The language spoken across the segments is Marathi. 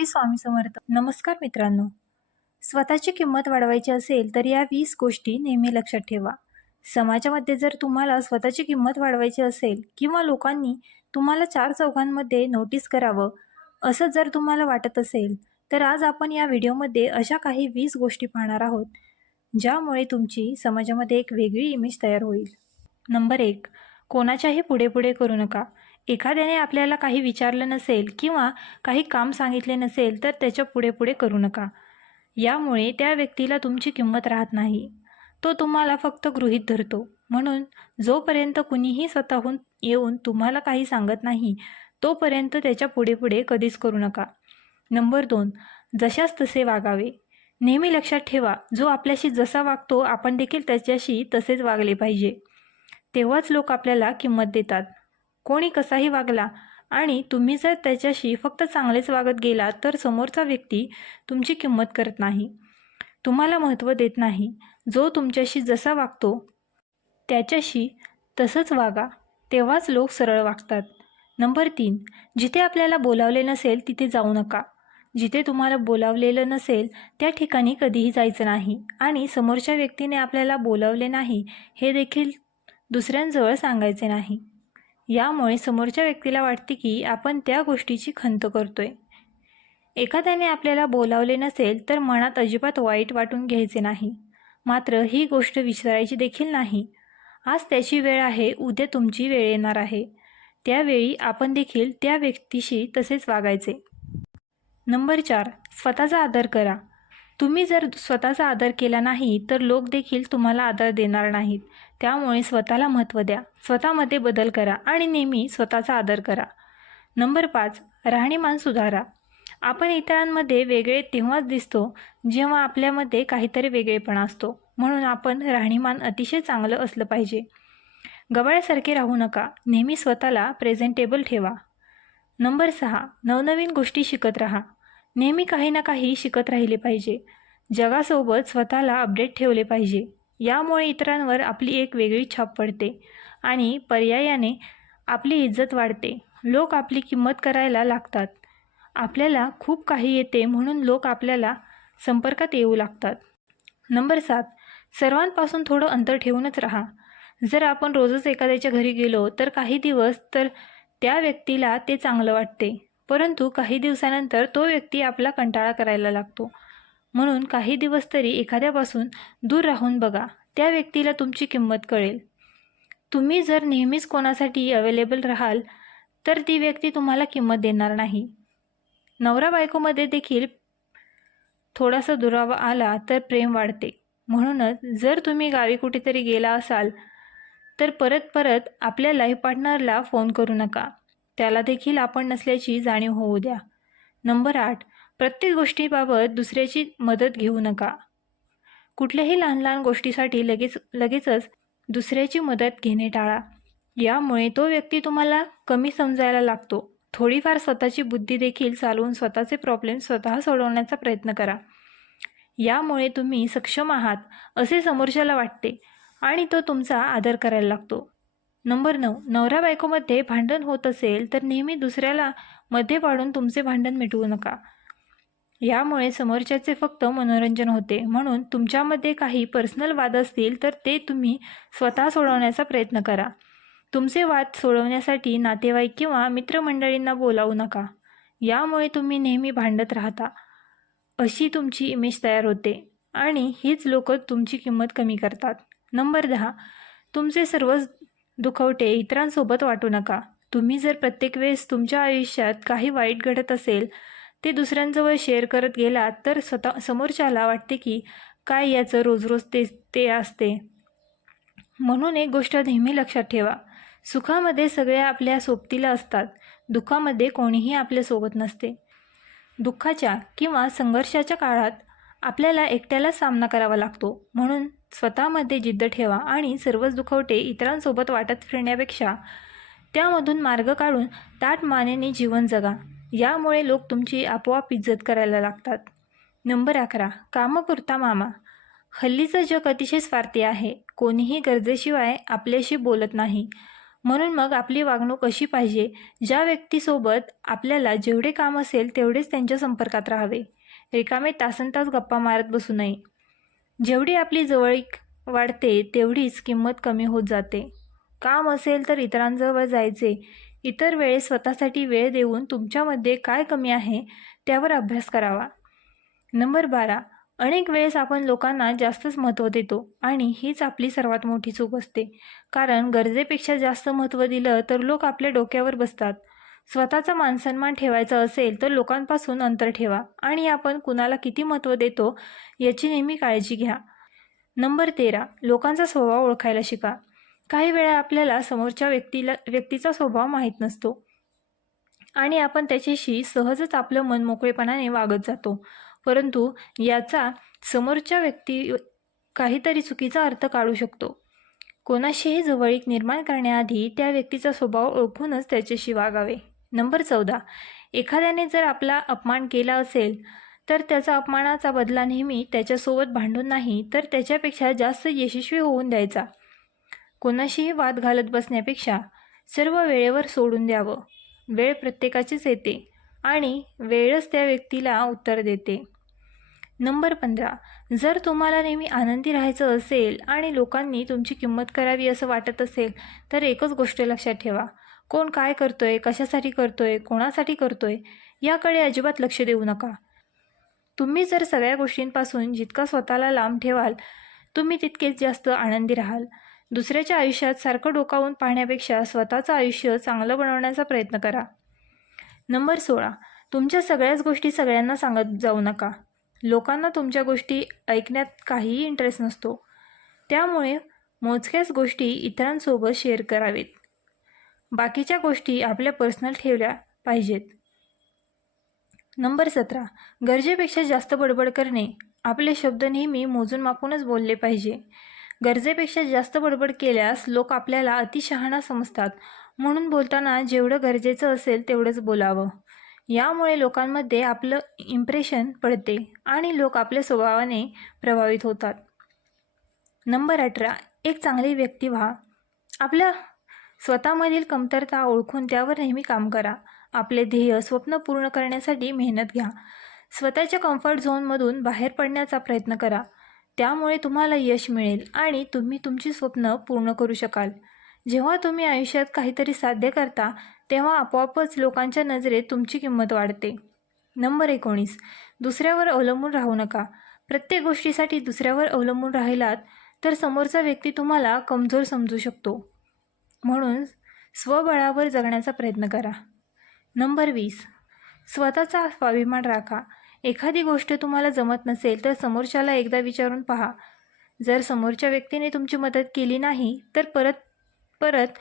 श्री स्वामी समर्थ नमस्कार मित्रांनो स्वतःची किंमत वाढवायची असेल तर या वीस गोष्टी नेहमी लक्षात ठेवा समाजामध्ये जर तुम्हाला स्वतःची किंमत वाढवायची असेल किंवा लोकांनी तुम्हाला चार चौघांमध्ये नोटीस करावं असं जर तुम्हाला वाटत असेल तर आज आपण या व्हिडिओमध्ये अशा काही वीस गोष्टी पाहणार आहोत ज्यामुळे तुमची समाजामध्ये एक वेगळी इमेज तयार होईल नंबर एक कोणाच्याही पुढे पुढे करू नका एखाद्याने आपल्याला काही विचारलं नसेल किंवा काही काम सांगितले नसेल तर त्याच्या पुढे पुढे करू नका यामुळे त्या व्यक्तीला तुमची किंमत राहत नाही तो तुम्हाला फक्त गृहित धरतो म्हणून जोपर्यंत कुणीही स्वतःहून येऊन तुम्हाला काही सांगत नाही तोपर्यंत त्याच्या पुढे पुढे कधीच करू नका नंबर दोन जशाच तसे वागावे नेहमी लक्षात ठेवा जो आपल्याशी जसा वागतो आपण देखील त्याच्याशी तसेच वागले पाहिजे तेव्हाच लोक आपल्याला किंमत देतात कोणी कसाही वागला आणि तुम्ही जर त्याच्याशी फक्त चांगलेच वागत गेला तर समोरचा व्यक्ती तुमची किंमत करत नाही तुम्हाला महत्त्व देत नाही जो तुमच्याशी जसा वागतो त्याच्याशी तसंच वागा तेव्हाच लोक सरळ वागतात नंबर तीन जिथे आपल्याला बोलावले नसेल तिथे जाऊ नका जिथे तुम्हाला बोलावलेलं नसेल त्या ठिकाणी कधीही जायचं नाही आणि समोरच्या व्यक्तीने आपल्याला बोलावले नाही हे देखील दुसऱ्यांजवळ सांगायचे नाही यामुळे समोरच्या व्यक्तीला वाटते की आपण त्या गोष्टीची खंत करतोय एखाद्याने आपल्याला बोलावले नसेल तर मनात अजिबात वाईट वाटून घ्यायचे नाही मात्र ही गोष्ट विसरायची देखील नाही आज त्याची वेळ आहे उद्या तुमची वेळ येणार आहे त्यावेळी आपण देखील त्या व्यक्तीशी तसेच वागायचे नंबर चार स्वतःचा आदर करा तुम्ही जर स्वतःचा आदर केला नाही तर लोक देखील तुम्हाला आदर देणार नाहीत त्यामुळे स्वतःला महत्त्व द्या स्वतःमध्ये बदल करा आणि नेहमी स्वतःचा आदर करा नंबर पाच राहणीमान सुधारा आपण इतरांमध्ये वेगळे तेव्हाच दिसतो जेव्हा आपल्यामध्ये काहीतरी वेगळेपणा असतो म्हणून आपण राहणीमान अतिशय चांगलं असलं पाहिजे गबाळ्यासारखे राहू नका नेहमी स्वतःला प्रेझेंटेबल ठेवा नंबर सहा नवनवीन गोष्टी शिकत राहा नेहमी काही ना काही शिकत राहिले पाहिजे जगासोबत स्वतःला अपडेट ठेवले पाहिजे यामुळे इतरांवर आपली एक वेगळी छाप पडते आणि पर्यायाने आपली इज्जत वाढते लोक आपली किंमत करायला लागतात आपल्याला खूप काही येते म्हणून लोक आपल्याला संपर्कात येऊ लागतात नंबर सात सर्वांपासून थोडं अंतर ठेवूनच राहा जर आपण रोजच एखाद्याच्या घरी गेलो तर काही दिवस तर त्या व्यक्तीला ते चांगलं वाटते परंतु काही दिवसानंतर तो व्यक्ती आपला कंटाळा करायला लागतो म्हणून काही दिवस तरी एखाद्यापासून दूर राहून बघा त्या व्यक्तीला तुमची किंमत कळेल तुम्ही जर नेहमीच कोणासाठी अवेलेबल राहाल तर ती व्यक्ती तुम्हाला किंमत देणार नाही नवरा बायकोमध्ये देखील थोडासा दुरावा आला तर प्रेम वाढते म्हणूनच जर तुम्ही गावी कुठेतरी गेला असाल तर परत परत आपल्या लाईफ पार्टनरला फोन करू नका त्याला देखील आपण नसल्याची जाणीव होऊ द्या नंबर आठ प्रत्येक गोष्टीबाबत दुसऱ्याची मदत घेऊ नका कुठल्याही लहान लहान गोष्टीसाठी लगेच लगेचच दुसऱ्याची मदत घेणे टाळा यामुळे तो व्यक्ती तुम्हाला कमी समजायला लागतो थोडीफार स्वतःची बुद्धी देखील चालवून स्वतःचे प्रॉब्लेम स्वतः सोडवण्याचा प्रयत्न करा यामुळे तुम्ही सक्षम आहात असे समोरच्याला वाटते आणि तो तुमचा आदर करायला लागतो नंबर नऊ नवरा बायकोमध्ये भांडण होत असेल तर नेहमी दुसऱ्याला मध्ये पाडून तुमचे भांडण मिटवू नका यामुळे समोरच्याचे फक्त मनोरंजन होते म्हणून तुमच्यामध्ये काही पर्सनल वाद असतील तर ते तुम्ही स्वतः सोडवण्याचा प्रयत्न करा तुमचे वाद सोडवण्यासाठी नातेवाईक किंवा मित्रमंडळींना बोलावू नका यामुळे तुम्ही नेहमी भांडत राहता अशी तुमची इमेज तयार होते आणि हीच लोक तुमची किंमत कमी करतात नंबर दहा तुमचे सर्व दुखवटे इतरांसोबत वाटू नका तुम्ही जर प्रत्येक वेळेस तुमच्या आयुष्यात काही वाईट घडत असेल ते दुसऱ्यांजवळ शेअर करत गेलात तर स्वतः समोरच्याला वाटते की काय याचं रोज रोज ते ते असते म्हणून एक गोष्ट नेहमी लक्षात ठेवा सुखामध्ये सगळ्या आपल्या सोबतीला असतात दुःखामध्ये कोणीही आपल्यासोबत नसते दुःखाच्या किंवा संघर्षाच्या काळात आपल्याला एकट्याला सामना करावा लागतो म्हणून स्वतःमध्ये जिद्द ठेवा आणि सर्वच दुखवटे इतरांसोबत वाटत फिरण्यापेक्षा त्यामधून मार्ग काढून ताट मानेने जीवन जगा यामुळे लोक तुमची आपोआप इज्जत करायला लागतात नंबर अकरा पुरता मामा हल्लीचं जग अतिशय स्वार्थी आहे कोणीही गरजेशिवाय आपल्याशी बोलत नाही म्हणून मग आपली वागणूक अशी पाहिजे ज्या व्यक्तीसोबत आपल्याला जेवढे काम असेल तेवढेच त्यांच्या संपर्कात राहावे रिकामे तासन तास गप्पा मारत बसू नये जेवढी आपली जवळीक वाढते तेवढीच किंमत कमी होत जाते काम असेल तर इतरांजवळ जायचे इतर वेळेस स्वतःसाठी वेळ देऊन तुमच्यामध्ये काय कमी आहे त्यावर अभ्यास करावा नंबर बारा अनेक वेळेस आपण लोकांना जास्तच महत्त्व देतो आणि हीच आपली सर्वात मोठी चूक असते कारण गरजेपेक्षा जास्त महत्त्व दिलं तर लोक आपल्या डोक्यावर बसतात स्वतःचा मानसन्मान ठेवायचा असेल तर लोकांपासून अंतर ठेवा आणि आपण कुणाला किती महत्त्व देतो याची नेहमी काळजी घ्या नंबर तेरा लोकांचा स्वभाव ओळखायला शिका काही वेळा आपल्याला समोरच्या व्यक्तीला व्यक्तीचा स्वभाव माहीत नसतो आणि आपण त्याच्याशी सहजच आपलं मन मोकळेपणाने वागत जातो परंतु याचा समोरच्या व्यक्ती काहीतरी चुकीचा अर्थ काढू शकतो कोणाशीही जवळीक निर्माण करण्याआधी त्या व्यक्तीचा स्वभाव ओळखूनच त्याच्याशी वागावे नंबर चौदा एखाद्याने जर आपला अपमान केला असेल तर त्याचा अपमानाचा बदला नेहमी त्याच्यासोबत भांडून नाही तर त्याच्यापेक्षा जास्त यशस्वी होऊन द्यायचा कोणाशीही वाद घालत बसण्यापेक्षा सर्व वेळेवर सोडून द्यावं वेळ प्रत्येकाचीच येते आणि वेळच त्या व्यक्तीला उत्तर देते नंबर पंधरा जर तुम्हाला नेहमी आनंदी राहायचं असेल आणि लोकांनी तुमची किंमत करावी असं वाटत असेल तर एकच गोष्ट लक्षात ठेवा कोण काय करतोय कशासाठी करतोय कोणासाठी करतोय याकडे अजिबात लक्ष देऊ नका तुम्ही जर सगळ्या गोष्टींपासून जितका स्वतःला लांब ठेवाल तुम्ही तितकेच जास्त आनंदी राहाल दुसऱ्याच्या आयुष्यात सारखं डोकावून पाहण्यापेक्षा स्वतःचं आयुष्य चांगलं बनवण्याचा प्रयत्न करा नंबर सोळा तुमच्या सगळ्याच गोष्टी सगळ्यांना सांगत जाऊ नका लोकांना तुमच्या गोष्टी ऐकण्यात काहीही इंटरेस्ट नसतो त्यामुळे मोजक्याच गोष्टी इतरांसोबत शेअर करावेत बाकीच्या गोष्टी आपल्या पर्सनल ठेवल्या पाहिजेत नंबर सतरा गरजेपेक्षा जास्त बडबड करणे आपले शब्द नेहमी मोजून मापूनच बोलले पाहिजे गरजेपेक्षा जास्त बडबड केल्यास लोक आपल्याला अतिशहाणा समजतात म्हणून बोलताना जेवढं गरजेचं असेल तेवढंच बोलावं यामुळे लोकांमध्ये आपलं इम्प्रेशन पडते आणि लोक आपल्या स्वभावाने प्रभावित होतात नंबर अठरा एक चांगली व्यक्ती व्हा आपल्या स्वतःमधील कमतरता ओळखून त्यावर नेहमी काम करा आपले ध्येय स्वप्न पूर्ण करण्यासाठी मेहनत घ्या स्वतःच्या कम्फर्ट झोनमधून बाहेर पडण्याचा प्रयत्न करा त्यामुळे तुम्हाला यश मिळेल आणि तुम्ही तुमची स्वप्न पूर्ण करू शकाल जेव्हा तुम्ही आयुष्यात काहीतरी साध्य करता तेव्हा आपोआपच लोकांच्या नजरेत तुमची किंमत वाढते नंबर एकोणीस दुसऱ्यावर अवलंबून राहू नका प्रत्येक गोष्टीसाठी दुसऱ्यावर अवलंबून राहिलात तर समोरचा व्यक्ती तुम्हाला कमजोर समजू शकतो म्हणून स्वबळावर जगण्याचा प्रयत्न करा नंबर वीस स्वतःचा स्वाभिमान राखा एखादी गोष्ट तुम्हाला जमत नसेल तर समोरच्याला एकदा विचारून पहा जर समोरच्या व्यक्तीने तुमची मदत केली नाही तर परत परत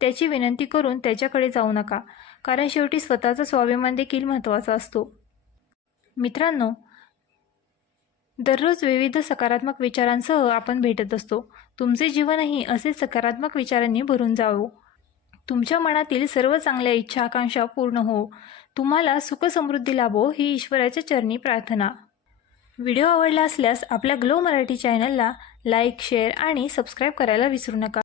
त्याची विनंती करून त्याच्याकडे जाऊ नका कारण शेवटी स्वतःचा स्वाभिमान देखील महत्त्वाचा असतो मित्रांनो दररोज विविध सकारात्मक विचारांसह आपण भेटत असतो तुमचे जीवनही असे सकारात्मक विचारांनी भरून जावो तुमच्या मनातील सर्व चांगल्या इच्छा आकांक्षा पूर्ण हो तुम्हाला सुखसमृद्धी लाभो ही ईश्वराच्या चरणी प्रार्थना व्हिडिओ आवडला असल्यास आपल्या ग्लो मराठी चॅनलला लाईक शेअर आणि सबस्क्राईब करायला विसरू नका